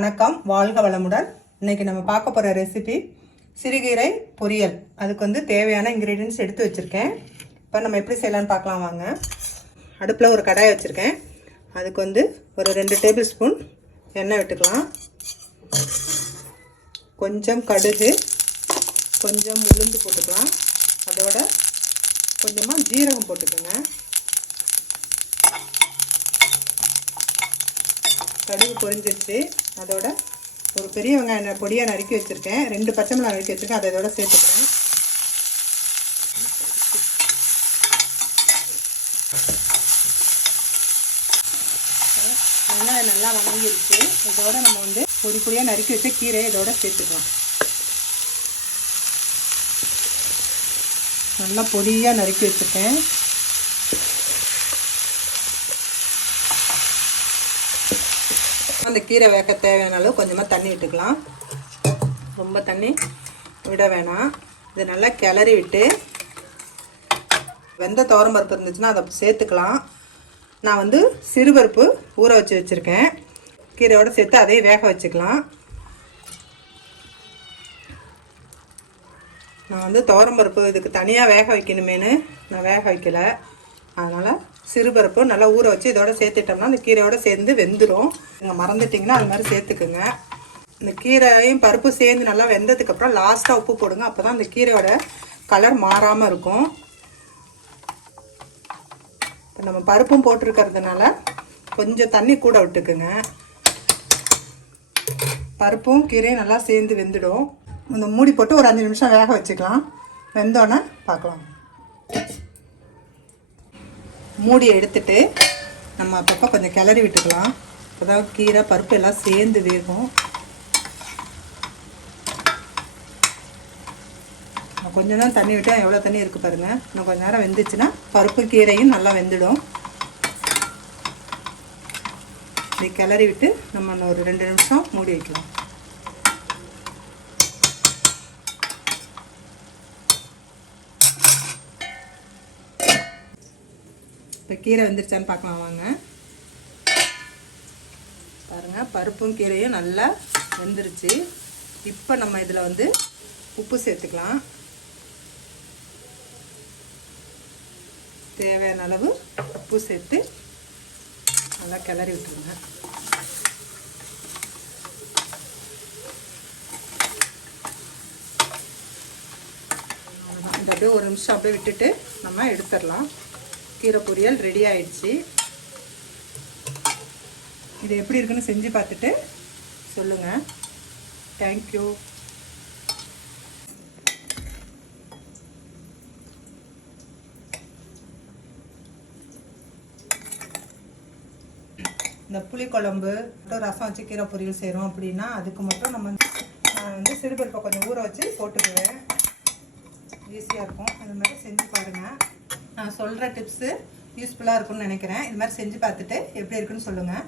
வணக்கம், வாழ்க வளமுடன். இன்னைக்கு நம்ம பார்க்க போகிற ரெசிபி சிறுகீரை பொரியல். அதுக்கு தேவையான இன்க்ரீடியன்ட்ஸ் எடுத்து வச்சுருக்கேன். இப்போ நம்ம எப்படி செய்யலான்னு பார்க்கலாம் வாங்க. அடுப்பில் ஒரு கடாய் வச்சுருக்கேன். அதுக்கு ஒரு 2 டேபிள் ஸ்பூன் எண்ணெய் விட்டுக்கலாம். கொஞ்சம் கடுகு, கொஞ்சம் உளுந்து போட்டுக்கலாம். அதோட கொஞ்சமாக ஜீரகம் போட்டுக்கோங்க. கடுகு பொரிஞ்சிருச்சு. அதோட ஒரு பெரிய வெங்காயம் பொடியாக நறுக்கி வச்சுருக்கேன். 2 பச்சை மிளகாய் நறுக்கி வச்சுருக்கேன். அதை இதோட சேர்த்துக்கிறேன். வெங்காயம் நல்லா வணங்கிருச்சு. இதோட நம்ம பொடி பொடியாக நறுக்கி வச்ச கீரையை இதோட சேர்த்துக்கலாம். நல்லா பொடியாக நறுக்கி வச்சுருக்கேன். அந்த கீரை வேக தேவையான அளவு கொஞ்சமாக தண்ணி விட்டுக்கலாம். ரொம்ப தண்ணி விட வேணாம். இதை நல்லா கிளறி விட்டு வெந்த துவரம்பருப்பு இருந்துச்சுன்னா அதை சேர்த்துக்கலாம். நான் சிறுபருப்பு ஊற வச்சு வச்சுருக்கேன். கீரையோடு சேர்த்து அதையும் வேக வச்சுக்கலாம். நான் துவரம்பருப்பு இதுக்கு தனியாக வேக வைக்கணுமேனு நான் வேக வைக்கலை. அதனால் சிறுபருப்பு நல்லா ஊற வச்சு இதோட சேர்த்துட்டோம்னா அந்த கீரையோடு சேர்ந்து வெந்துடும். நீங்கள் மறந்துட்டிங்கன்னா அது மாதிரி சேர்த்துக்குங்க. இந்த கீரையும் பருப்பு சேர்ந்து நல்லா வெந்ததுக்கப்புறம் லாஸ்ட்டாக உப்பு போடுங்க. அப்போ தான் அந்த கீரையோட கலர் மாறாமல் இருக்கும். இப்போ நம்ம பருப்பும் போட்டிருக்கிறதுனால கொஞ்சம் தண்ணி கூட விட்டுக்குங்க. பருப்பும் கீரையும் நல்லா சேர்ந்து வெந்துடும். இந்த மூடி போட்டு ஒரு 5 நிமிஷம் வேக வச்சுக்கலாம். வெந்தோன்னே பார்க்கலாம். மூடியை எடுத்துட்டு நம்ம அப்பப்போ கொஞ்சம் கிளறி விட்டுக்கலாம். அப்போதான் கீரை பருப்பு எல்லாம் சேர்ந்து வேகும். கொஞ்சம் தான் தண்ணி விட்டால் எவ்வளோ தண்ணி இருக்குது பாருங்கள். இன்னும் கொஞ்சம் நேரம் வெந்துச்சுன்னா பருப்பு கீரையும் நல்லா வெந்துடும். இப்படி கிளறி விட்டு நம்ம ஒரு 2 நிமிஷம் மூடி வைக்கலாம். இப்போ கீரை வெந்துருச்சான்னு பார்க்கலாம் வாங்க. பாருங்கள், பருப்பும் கீரையும் நல்லா வெந்துருச்சு. இப்போ நம்ம இதில் உப்பு சேர்த்துக்கலாம். தேவையான அளவு உப்பு சேர்த்து நல்லா கிளறி விட்டுருங்க. இந்த அப்படியே ஒரு நிமிஷம் அப்படியே விட்டுட்டு நம்ம எடுத்துடலாம். கீரை பொரியல் ரெடி ஆயிடுச்சு. இது எப்படி இருக்குன்னு செஞ்சு பார்த்துட்டு சொல்லுங்கள். தேங்க்யூ. இந்த புளிக்குழம்பு ரசம் வச்சு கீரை பொரியல் செய்கிறோம் அப்படின்னா அதுக்கு மட்டும் நம்ம நான் சிறுபருப்பை கொஞ்சம் ஊற வச்சு போட்டுக்குவேன். ஈஸியாக இருக்கும். அது மாதிரி செஞ்சு பாருங்கள். நான் சொல்கிற டிப்ஸு யூஸ்ஃபுல்லாக இருக்கும்னு நினைக்கிறேன். இது மாதிரி செஞ்சு பார்த்துட்டு எப்படி இருக்குன்னு சொல்லுங்கள்.